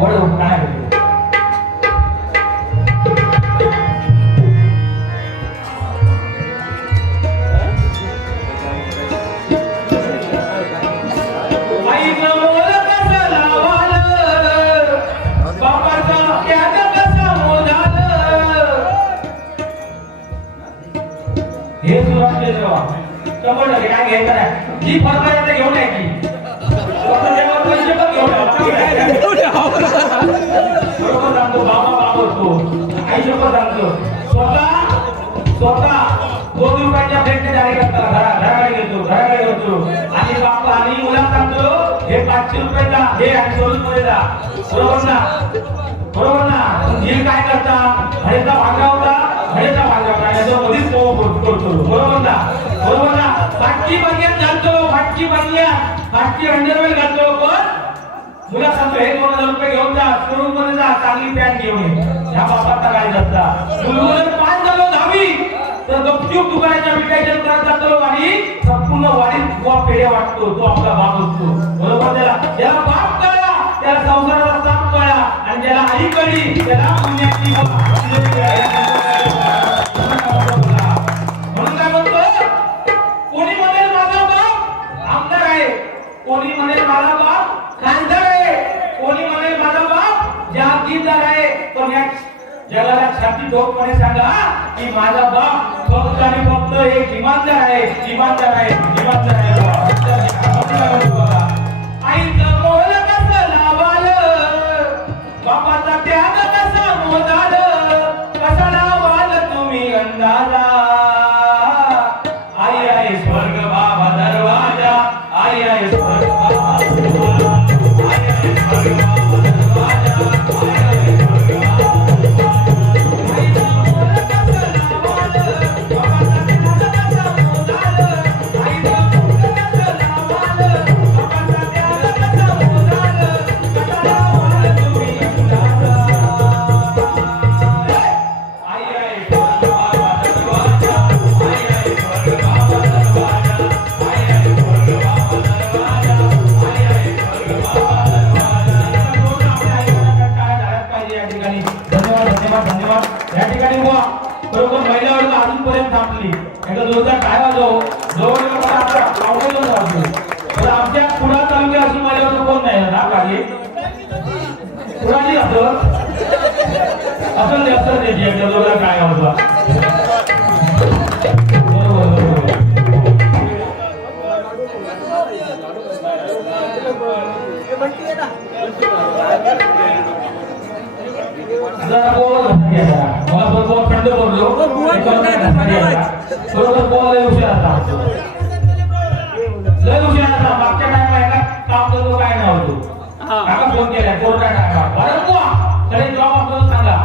वड काय होते हे सुरुवात शंभर टक्के काय घ्यायचं नाही जी फरक आहे घेऊन यायची पैसे पण घेऊन बरोबर सांगतो बाबा बाबा आई शपथ सांगतो स्वतः 2 रुपयाच्या भेटने जारी करताना घराकडे घेतो आणि बापा आणि मुलाला सांगतो हे 500 रुपयाचा हे आणि 100 रुपयाचा बरोबर ना हे काय करता हळेचा भागा होता याच्या मध्येच करतो बरोबर ना फाटकी बनियान घालतो फाटकी अंडरवेअर घालतो पण मुला सांगतो हे 2000 रुपये घेऊन जा शोरूम मध्ये जा चांगली पॅन्ट घेऊन ये ह्या बापाचा काय असता मुलमुलं पास झालो 10वी तर गपचूप दुकानाच्या मिठाईच्या दुकानात जातो आणि संपूर्ण वाडीत गोवा पेढे वाटतो तो आपला बाप असतो बरोबर त्याला बाप कळला त्याला संसाराचा साप कळला आणि ज्याला आई कळली त्याला पुण्याची म्हणून काय म्हणतो कोणी म्हणेल माझा बाप आमदार आहे कोणी म्हणेल माझा बाप खासदार आहे कोणी म्हणेल माझा बाप जहागीरदार आहे पण या जगाला छाती ठोकपणे सांगा की माझा बाप फक्त आणि फक्त एक इमानदार आहे आईचं मोल कसं लावाल बापाचा त्याग कसा मोजाल कसा लावाल तुम्ही अंदाजा आई आहे स्वर्ग बाबा दरवाजा आई आहे स्वर्ग बाबा दरवाजा आई आहे स्वर्ग बाबा दरवाजा बरोबर महिलावर अजूनपर्यंत थांबली एकदा जोरदार काय वाजव जवळ आमच्या कुडा तालुक्यात अशी महिलावर कोण नाही ना कागे कुडाली असं त्याची एकदा जोरदार काय वाजवा मागच्या टायमाला काम करतो काय नव्हतो काका फोन केला कोरोना टायमाला बरं बुवा तरी जॉब आपल्याला सांगा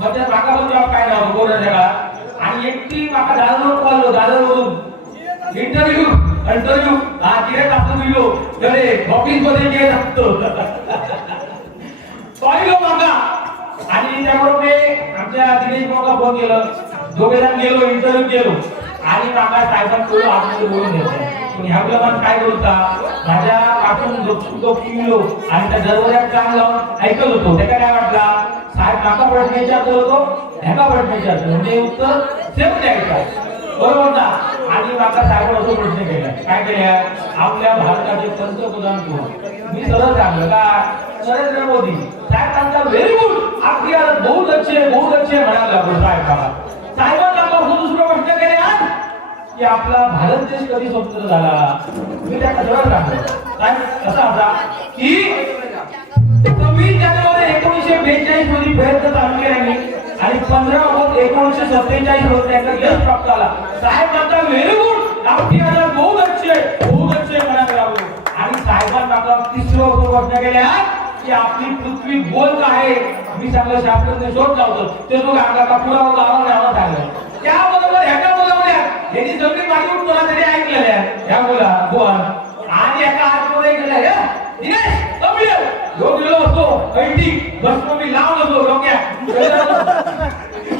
म्हणजे काका पण जॉब काय नव्हतं कोरोनाच्या काळात आणि एकटी माका दादरवरून इंटरव्ह्यू तिथे टाकून दिलो तरी ऑफिस मध्ये गेले टाकतो पाहिलो माका आणि त्याबरोबर आमच्या दिनेश भाऊला फोन केलं दोघे जण गेलो इंटरव्ह्यू केलो आणि माका साहेबांकडून आतमध्ये बोलून घेतलं पण ह्या मुलांना काय बोलता माझ्या काकून गेलो आणि त्या दरवाज्यात कान लावून ऐकत होतो त्याला काय वाटला साहेब काका प्रश्न विचारतो होतो ह्याका प्रश्न विचारतो म्हणजे उत्तर सेम द्यायचं बरोबर ना आणि माका साहेब असं प्रश्न केला काय केल्या आपल्या भारताचे पंतप्रधान कोण मी सरळ सांगलं का नरेंद्र मोदी साहेब सांगता व्हेरी गुड आपली बहुत अच्छे म्हणायला लागलो साहेबांना दुसरा प्रश्न केले की आपला भारत देश कधी स्वतंत्र झाला मी त्या कशावर सांगतो काय कसा होता की 26 जानेवारी 1942 मध्ये प्रयत्न चालू केले आणि 15 ऑगस्ट 1947 रोजी त्यांना यश प्राप्त झाला साहेब म्हणता व्हेरी गुड आपली बहुत अच्छे म्हणायला लागलो आणि साहेबांना तिसरा प्रश्न केले की आपली पृथ्वी गोल का आहे मी सांगलं शास्त्रज्ञ शोध लावतो ते लोक अंगाचा पुरावा गावाला न्यावा सांगलं त्याबरोबर ह्याच्या मुलामुळे यांनी सगळी माहिती कोणा तरी ऐकलेल्या ह्या मुला कोण आणि एका आतमध्ये गेल्या दिनेश कमी योग गेलो असतो ऐटी भस्म मी लावून असतो डोक्यात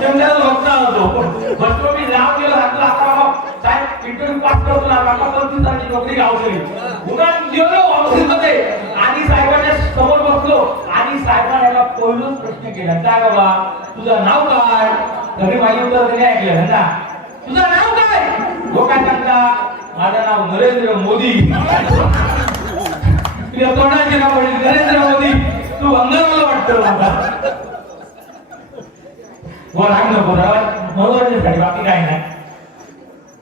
चंद्राचा भक्त होतो भस्म मी लावून गेलो आता बाबा साहेब इंटरव्ह्यू पास करतो ना बाबा 35 तारखेची नोकरी गावली उन्हाळ्यात गेलो ऑफिसमध्ये आणि साहेबांच्या समोर बसलो आणि प्रश्न केला काय बाबा तुझं नाव काय सगळी माझी उत्तर दिली ऐकलं ना तुझं नाव काय तो काय सांगता माझं नाव नरेंद्र मोदी तुझ्या तोंडाचे नाव पडले नरेंद्र मोदी तू अंगाला वाटतं मला वर राग नको मनोरंजनसाठी बाकी काय नाही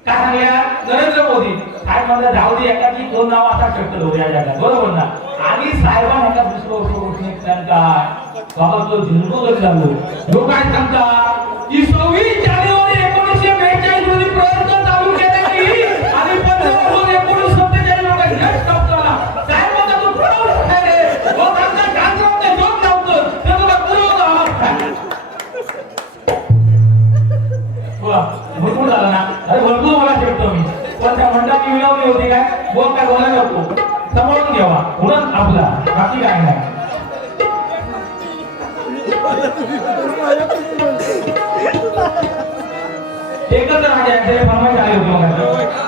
काय सांगल्या नरेंद्र मोदी काय म्हणतात जाऊ दे एकाची दोन नाव आता शक्य होऊ या जगात बरोबर ना आणि साहेबांना एका दुसरं गोष्ट काय बाबा तो जिंकून झालो जो काय सांगता की 26 जानेवारी 1942 रोजी प्रयत्न चालू केले आणि 15 जून 1947 रोजी नेट स्टॉप झाला साहेब म्हणतात तू प्रौढ आहे रे तो सांगता गांजराव ते जोक लावतो ते तुला करू भरपूर झाला ना अरे भरपूर मला शिकतो मी पण त्या मंडळाची विनवणी होती काय बोल काय बोलायला नको सांभाळून घ्यावा म्हणून आपला बाकी काय नाही एकच राजा फरमाईश आले होते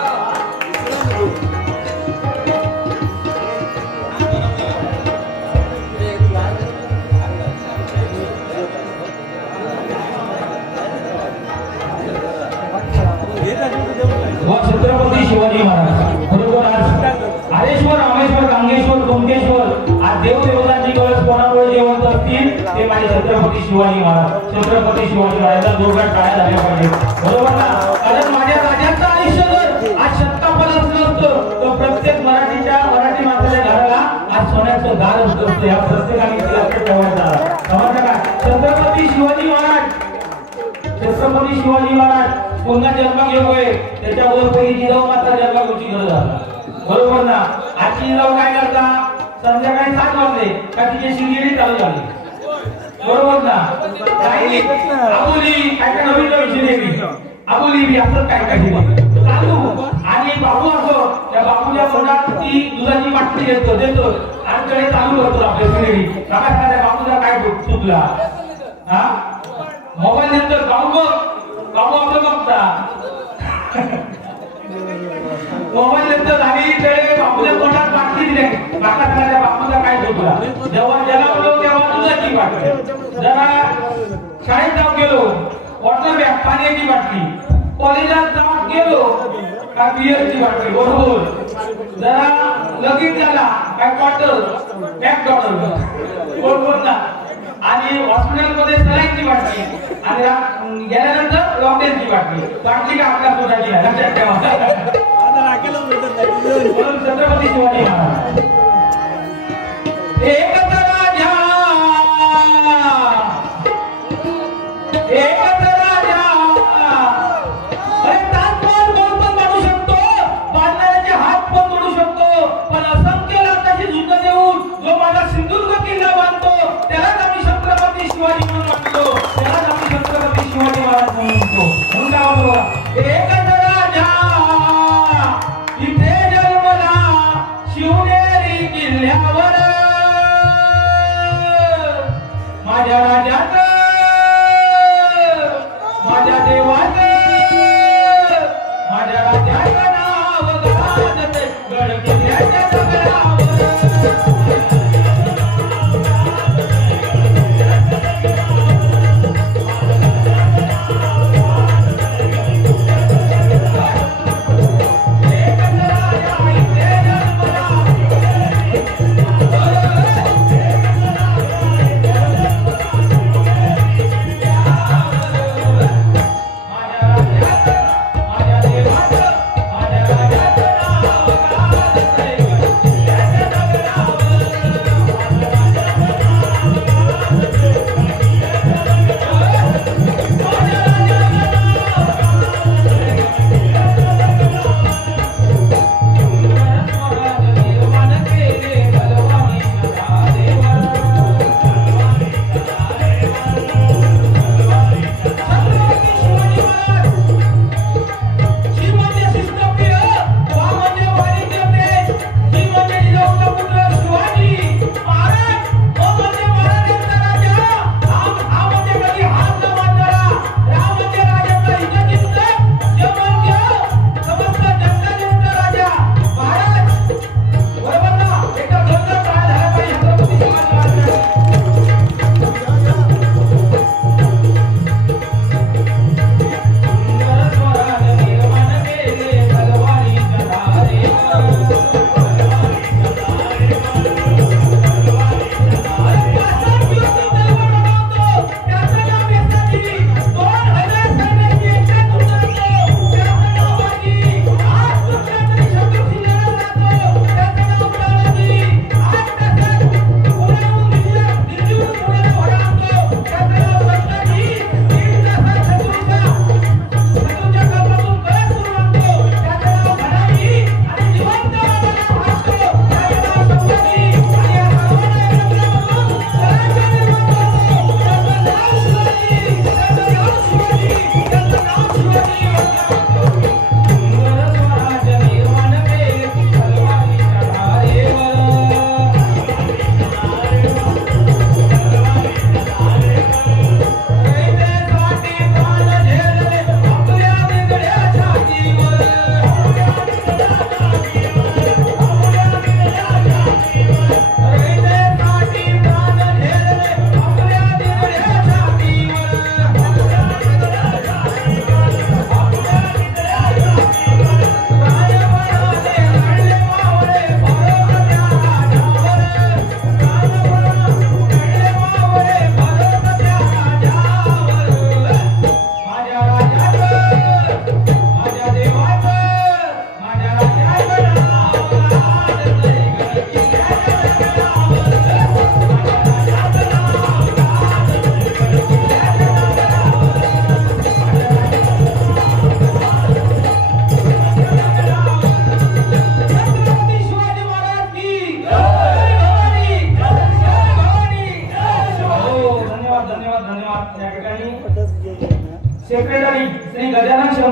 छत्रपती शिवाजी महाराज बरोबर आज हरेश्वर रामेश्वर गंगेश्वर कुंकेश्वर आज देवदेवतांची गरज कोणामुळे जेवण असतील ते माझे छत्रपती शिवाजी महाराज छत्रपती शिवाजी महाराजांचा जोरदार टाळ्या झाल्या पाहिजे बरोबर ना कारण माझ्या राजाचं आयुष्य जर आज शतकापल असलं असतं तर प्रत्येक मराठी माणसाच्या घराला आज सोन्याचं दार असतं या प्रत्येकाने लक्षात ठेवायचं समजलं का छत्रपती शिवाजी महाराज पुन्हा जन्म घेऊय त्याच्यावर पहिली जिजाऊ मात्र जन्माची गरज झाला बरोबर ना आजची जिजाऊ काय करता संध्याकाळी 7 वाजले का तिची शिंगेडी चालू झाली बरोबर ना काही आबोली काय नवीन शिंगेडी आबोली बी असं काय चालू आणि बाबू असो त्या बाबूच्या तोंडात ती दुधाची बाटली देतो आणि कडे चालू करतो आपल्या शिंगेडी बघा त्या बाबूचा काय चुकला हा मोबाईल नंतर बाबू आपलं बघता मोबाईल नंतर झाली तरी बापूच्या तोंडात बाटली दिली बाका बापूला काय चुकला जेव्हा जलावलो तेव्हा दुधाची बाटली जरा शाळेत जाऊन गेलो वॉटर बॅग पाण्याची बाटली कॉलेजात जाऊन गेलो काय बिअरची बाटली बरोबर जरा लगीन झाला काय क्वार्टर मॅकडॉनल्ड बरोबर ना आणि हॉस्पिटलमध्ये सलाईनची बाटली आणि गेल्यानंतर लॉकडाऊनची बाटली का आपल्या पोटाची लक्षात ठेवा छत्रपती शिवाजी महाराज एकच राजा अरे तात्पर कोण पण काढू शकतो बांधणाऱ्याचे हात पण तोडू शकतो पण असंख्य लाखाची झुंज देऊन जो माझा सिंधुदुर्ग किल्ला बांधतो त्यालाच आम्ही छत्रपती शिवाजी म्हणून म्हणतो त्यालाच आम्ही छत्रपती शिवाजी महाराज म्हणून म्हणतो म्हणून काय बघा एकच राजा इथे जन्मला शिवनेरी किल्ल्यावर माझ्या राजाचं माझ्या देवाचं माझ्या राजाचं नाव गाजते गड किल्ल्याच्या दगडावर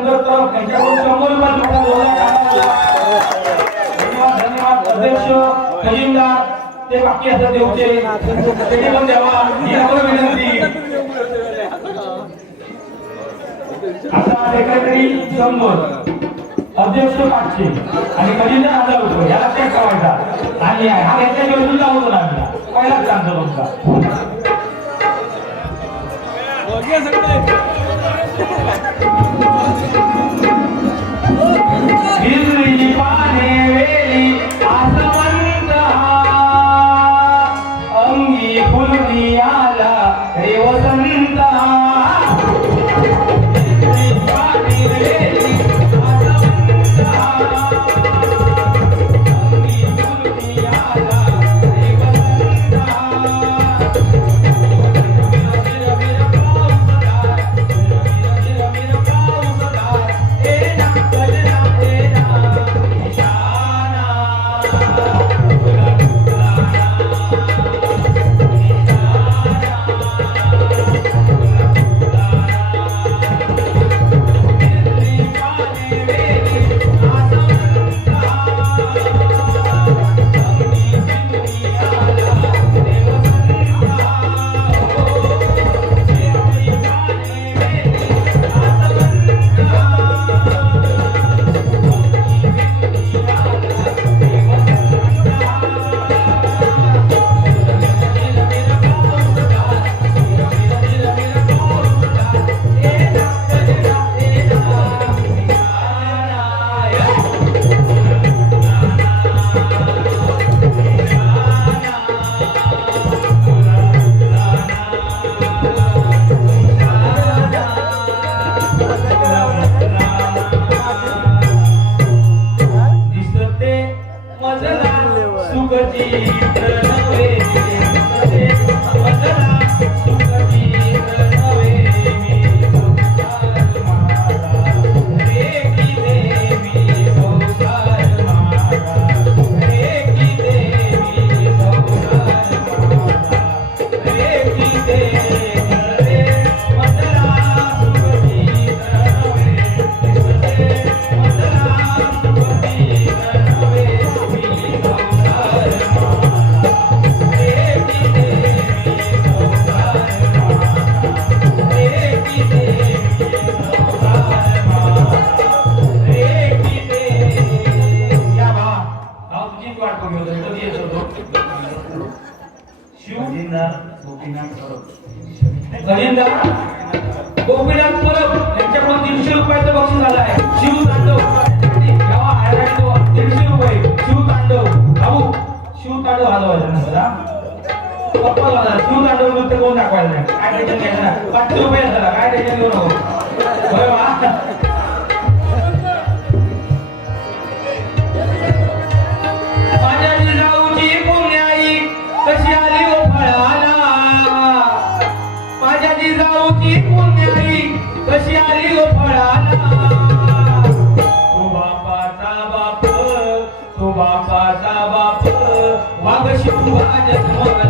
शंकर तर त्यांच्याकडून 100 रुपये धन्यवाद धन्यवाद. अध्यक्ष खजिनदार ते बाकी असं देऊचे ते पण द्यावा ही आपण विनंती. आता सेक्रेटरी 100, अध्यक्ष 500 आणि खजिनदार 1000 रुपये याला चेक ठेवायचा आणि हा घेतल्याच्या वेळी तुला होतो ना आम्ही पहिलाच सांगतो तुमचा. हिरवी पाने वेली आसमंत अंगी फुलनी आला रे वसंत. हिरवी पाने वेली आसमंत अंगी फुलनी आला रे वसंत. गोपीनाथ परब यांच्याकडून 300 रुपयाचं बक्षीस आलं आहे. शिव तांडव 150 रुपये. शिव तांडव भाऊ शिव तांडव हलवायचं ना पप्पा झाला. शिव तांडव नृत्य कोण दाखवायचं नाही. काय टेन्शन घ्यायचं ना 500 रुपये झाला. काय टेन्शन घेऊ नको. होय वा. माझ्या जिजाऊची पुण्याई कशी आली ओ फळाला. माझ्या जिजाऊची पुण्याई कशी आली ओ फळाला. तो बापाचा बाप वाघ शिवबा जन्मला.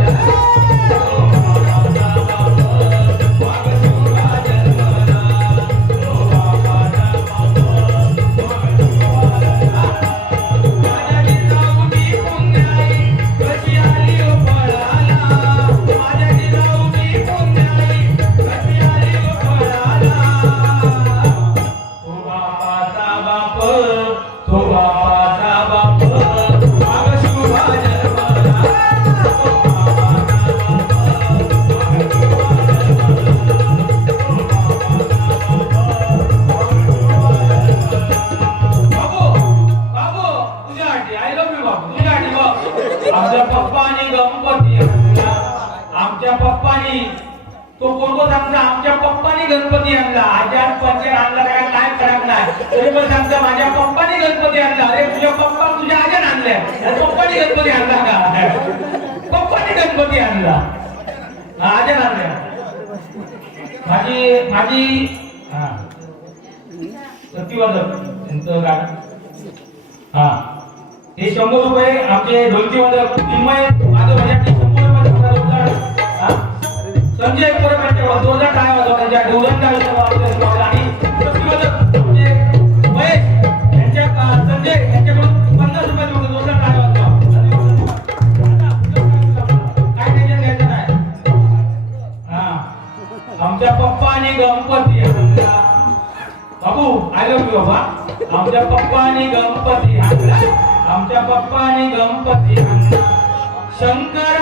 तो कोण सांगता आमच्या पप्पानी गणपती आणला. आजार पंचर आणला काय फरक नाही. तरी पण सांगता माझ्या पप्पानी गणपती आणला. अरे तुझ्या पप्पा तुझ्या आजार आणल्या. पप्पानी गणपती आणला का. पप्पानी गणपती आणला आजार आणल्या. माझी प्रतिवादक त्यांचं गाणं हा हे 100 रुपये. आमचे ढोलकी वादक चिन्मय माझं माझ्याकडे 100 रुपये. संजय पुरकर 2000 टाळ्या वाजवण्याच्या 2000 आणि प्रतिवादक गणपती आणला बाबू आय लव्ह यू बाबा आमच्या पप्पानी गणपती आणला आमच्या पप्पानी गणपती आणला शंकर